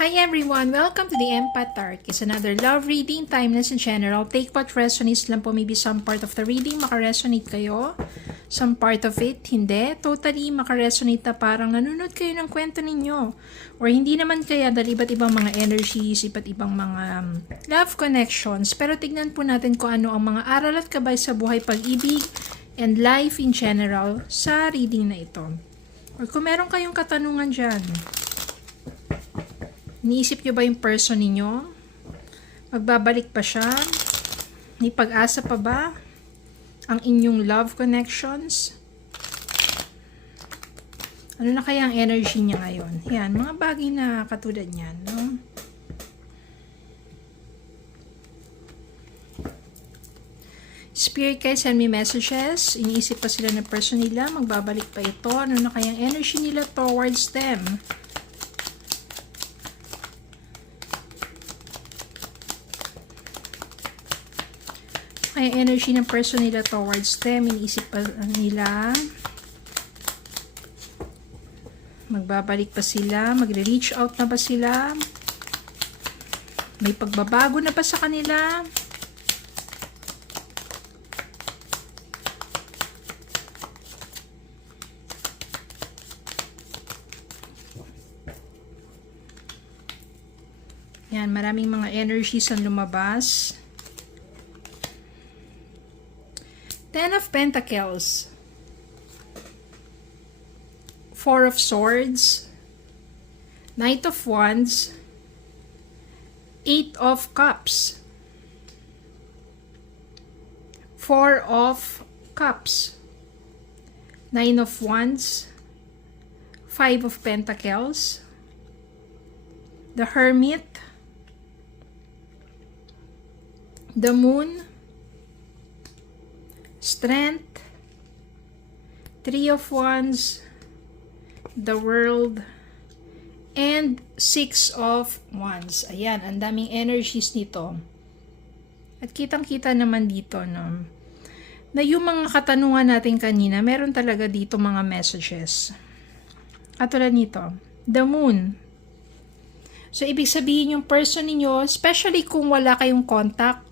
Hi everyone! Welcome to the Empath Tarot. It's another love reading, timeless in general. Take what resonates lang po. Maybe some part of the reading makaresonate kayo. Some part of it, hindi. Totally makaresonate na parang nanonood kayo ng kwento ninyo. Or hindi naman kaya dahil iba't ibang mga energies, iba't ibang mga love connections. Pero tignan po natin kung ano ang mga aral at gabay sa buhay, pag-ibig, and life in general sa reading na ito. Or kung meron kayong katanungan dyan, iniisip nyo ba yung person ninyo? Magbabalik pa siya? May pag-asa pa ba ang inyong love connections? Ano na kaya ang energy niya ngayon? Yan, mga bagay na katulad niyan, no? Spirit guys, send me messages. Iniisip pa sila ng person nila. Magbabalik pa ito. Ano na kaya ang energy nila towards them? Ay, energy ng person nila towards them. Iniisip pa nila. Magbabalik pa sila. Magre-reach out na ba sila? May pagbabago na ba sa kanila? Yan, maraming mga energies ang lumabas. Ten of Pentacles, Four of Swords, Knight of Wands, Eight of Cups, Four of Cups, Nine of Wands, Five of Pentacles, the Hermit, the Moon, Strength, Three of Wands, the World, and Six of Wands. Ayan, ang daming energies nito. At kitang-kita naman dito, no, na yung mga katanungan natin kanina, meron talaga dito mga messages. Katulad nito, the Moon. So, ibig sabihin yung person ninyo, especially kung wala kayong contact,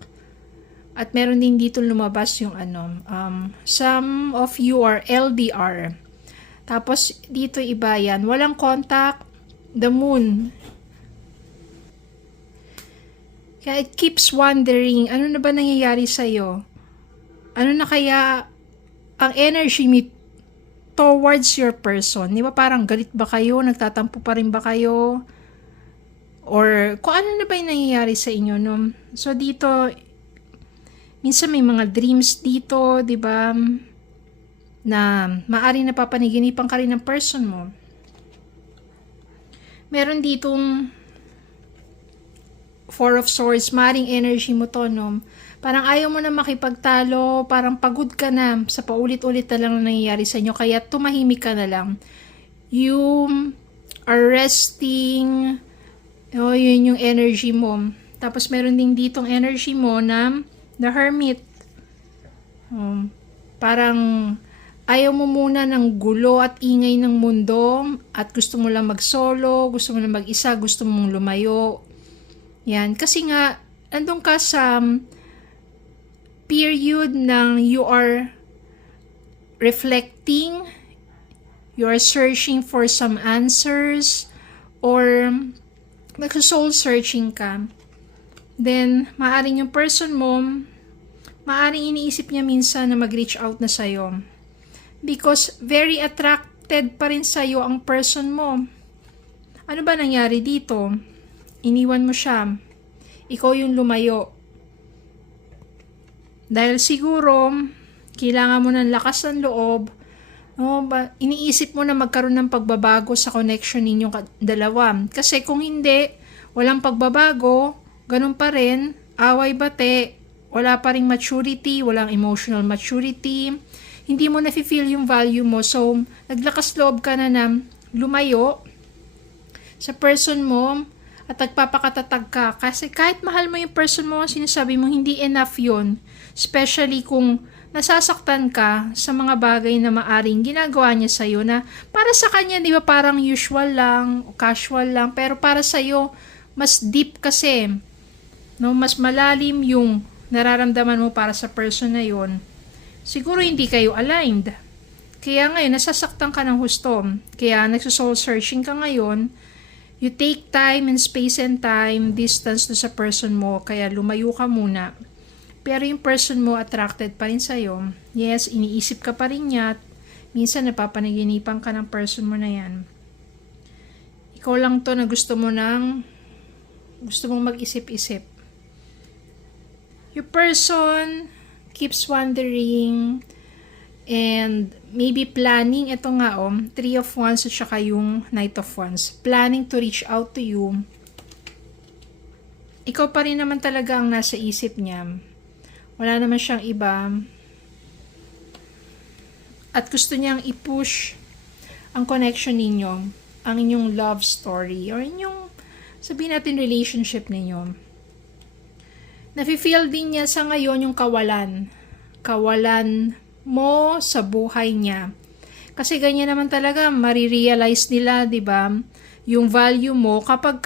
at meron din dito lumabas yung some of you are LDR. Tapos dito iba yan, walang contact, the Moon. Kaya it keeps wondering, ano na ba nangyayari sa'yo? Ano na kaya ang energy mo towards your person? Di ba parang galit ba kayo? Nagtatampo pa rin ba kayo? Or kung ano na ba yung nangyayari sa inyo? No? So dito, minsan may mga dreams dito, di ba? Na maaari napapanaginipan ka rin ng person mo. Meron ditong Four of Swords, maaring energy mo to, no? Parang ayaw mo na makipagtalo, parang pagod ka na sa paulit-ulit na lang na nangyayari sa inyo, kaya tumahimik ka na lang. You are resting, yun yung energy mo. Tapos meron din ditong energy mo na the Hermit. Parang ayaw mo muna ng gulo at ingay ng mundo at gusto mo lang mag-solo, gusto mo lang mag-isa, gusto mong lumayo. Yan. Kasi nga, andun ka sa period ng you are reflecting, you are searching for some answers, or nag-soul searching ka. Then, maaring yung person mo, maaring iniisip niya minsan na mag-reach out na sa'yo. Because very attracted pa rin sa'yo ang person mo. Ano ba nangyari dito? Iniwan mo siya. Ikaw yung lumayo. Dahil siguro, kailangan mo ng lakas ng loob. No? Iniisip mo na magkaroon ng pagbabago sa connection ninyong dalawa. Kasi kung hindi, walang pagbabago, ganun pa rin, away bate, wala pa ring maturity, walang emotional maturity, hindi mo na-feel yung value mo. So, naglakas loob ka na lumayo sa person mo at nagpapakatatag ka. Kasi kahit mahal mo yung person mo, sinasabi mo, hindi enough yun. Especially kung nasasaktan ka sa mga bagay na maaring ginagawa niya sa'yo na para sa kanya, di ba, parang usual lang, casual lang, pero para sa'yo, mas deep kasi, no? Mas malalim yung nararamdaman mo para sa person na yon. Siguro hindi kayo aligned. Kaya ngayon, nasasaktan ka ng husto. Kaya nagsosoul searching ka ngayon. You take time and space and time, distance to sa person mo, kaya lumayo ka muna. Pero yung person mo attracted pa rin sa'yo. Yes, iniisip ka pa rin niya. Minsan napapanaginipan ka ng person mo na yan. Ikaw lang to na gusto mong mag-isip-isip. Your person keeps wondering and maybe planning. Ito nga Three of Wands at saka yung Knight of Wands. Planning to reach out to you. Ikaw pa rin naman talaga ang nasa isip niya. Wala naman siyang iba. At gusto niyang i-push ang connection ninyo, ang inyong love story, or inyong, sabihin natin, relationship ninyo. Nafe-feel din niya sa ngayon yung kawalan. Kawalan mo sa buhay niya. Kasi ganyan naman talaga, marirealize nila, di ba, yung value mo kapag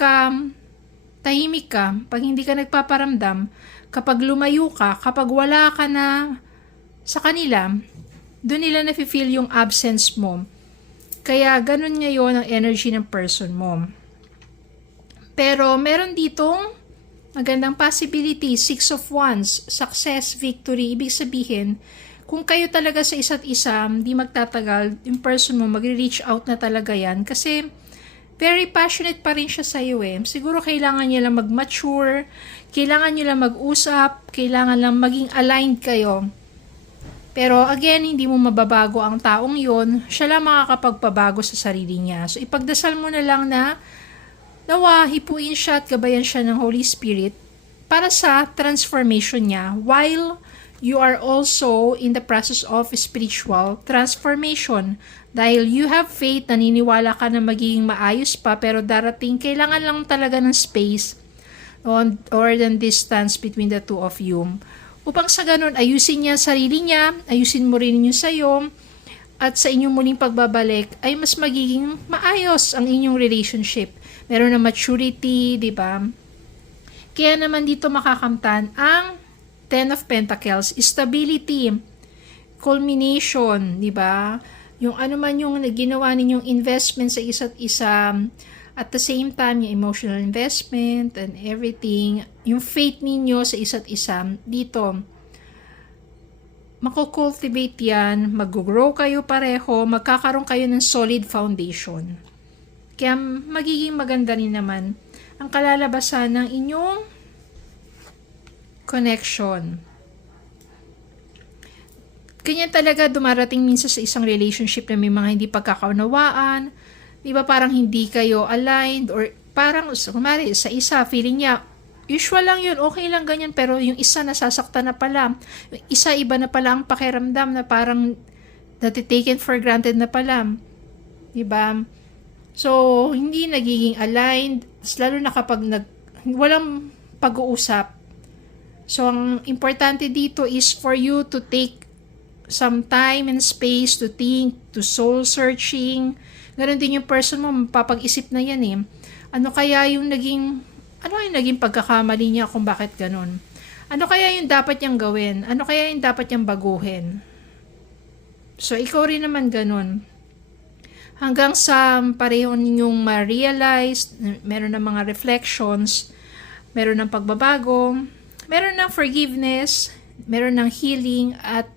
tahimik ka, pag hindi ka nagpaparamdam, kapag lumayo ka, kapag wala ka na sa kanila, doon nila nafe-feel yung absence mo. Kaya ganun ngayon ang energy ng person mo. Pero meron ditong magandang possibility, Six of Wands, success, victory. Ibig sabihin, kung kayo talaga sa isa't isa, hindi magtatagal, yung person mo, magre-reach out na talaga yan. Kasi very passionate pa rin siya sa iyo Siguro kailangan niya lang mag-mature, kailangan niyo lang mag-usap, kailangan lang maging aligned kayo. Pero again, hindi mo mababago ang taong yon, siya lang makakapagpabago sa sarili niya. So ipagdasal mo na lang na nawa, hipuin siya at gabayan siya ng Holy Spirit para sa transformation niya while you are also in the process of spiritual transformation. Dahil you have faith, naniniwala ka na magiging maayos pa, pero darating, kailangan lang talaga ng space or the distance between the two of you. Upang sa ganun, ayusin niya sarili niya, ayusin mo rin yung sa'yo, at sa inyong muling pagbabalik, ay mas magiging maayos ang inyong relationship. Meron na maturity, di ba? Kaya naman dito makakamtan ang Ten of Pentacles, stability, culmination, di ba? Yung ano man yung ginawa ninyong investment sa isa't isa, at the same time, yung emotional investment and everything, yung faith ninyo sa isa't isa, dito, mako-cultivate yan, mag-grow kayo pareho, magkakaroon kayo ng solid foundation. Kaya magiging maganda rin naman ang kalalabasan ng inyong connection. Ganyan talaga dumarating minsan sa isang relationship na may mga hindi pagkakaunawaan, di ba, parang hindi kayo aligned, or parang, kumari, sa isa, feeling niya, usual lang yun, okay lang ganyan, pero yung isa nasasaktan na pala, yung isa iba na pala ang pakiramdam na parang taken for granted na pala, di ba? So, hindi nagiging aligned, lalo na kapag walang pag-uusap. So, ang importante dito is for you to take some time and space to think, to soul searching. Ganon din yung person mo, mapapag-isip na yan Ano kaya yung naging pagkakamali niya kung bakit ganon? Ano kaya yung dapat niyang gawin? Ano kaya yung dapat niyang baguhin? So, ikaw rin naman ganon. Hanggang sa pareho ninyong ma-realize, meron ng mga reflections, meron ng pagbabago, meron ng forgiveness, meron ng healing, at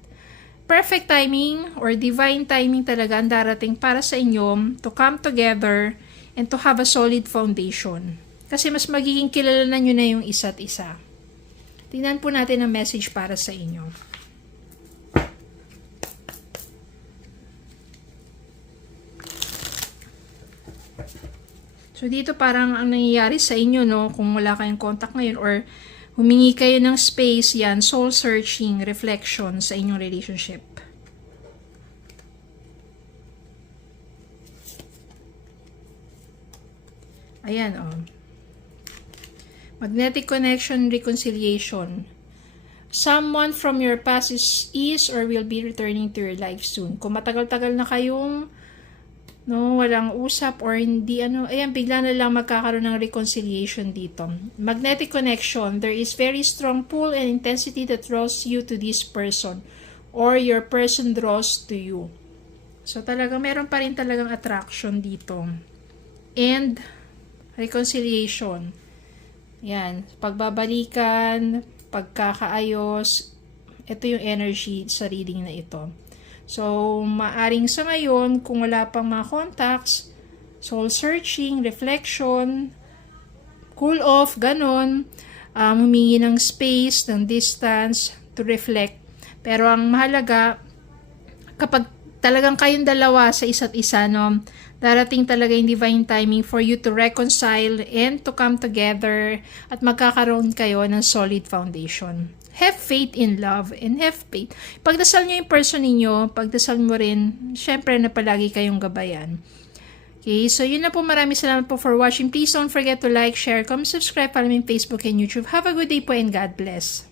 perfect timing or divine timing talaga ang darating para sa inyo to come together and to have a solid foundation. Kasi mas magiging kilala na nyo na yung isa't isa. Tingnan po natin ang message para sa inyo. So dito parang ang nangyayari sa inyo, no, kung wala kayong contact ngayon or humingi kayo ng space, yan, soul searching, reflection sa inyong relationship. Ayan, Magnetic connection, reconciliation. Someone from your past is or will be returning to your life soon. Kung matagal-tagal na kayong walang usap or hindi ayan, bigla na lang magkakaroon ng reconciliation dito. Magnetic connection. There is very strong pull and intensity that draws you to this person or your person draws to you. So talagang meron pa rin talagang attraction dito. And reconciliation. Yan, pagbabalikan, pagkakaayos, ito yung energy sa reading na ito. So, maaring sa ngayon, kung wala pang mga contacts, soul searching, reflection, cool off, ganon, humingi ng space, ng distance, to reflect. Pero ang mahalaga, kapag talagang kayong dalawa sa isa't isa, darating talaga yung divine timing for you to reconcile and to come together at magkakaroon kayo ng solid foundation. Have faith in love and have faith. Pagdasal nyo yung person ninyo, pagdasal mo rin, syempre na palagi kayong gabayan. Okay, so yun na po. Maraming salamat po for watching. Please don't forget to like, share, comment, subscribe, follow me on Facebook and YouTube. Have a good day po and God bless.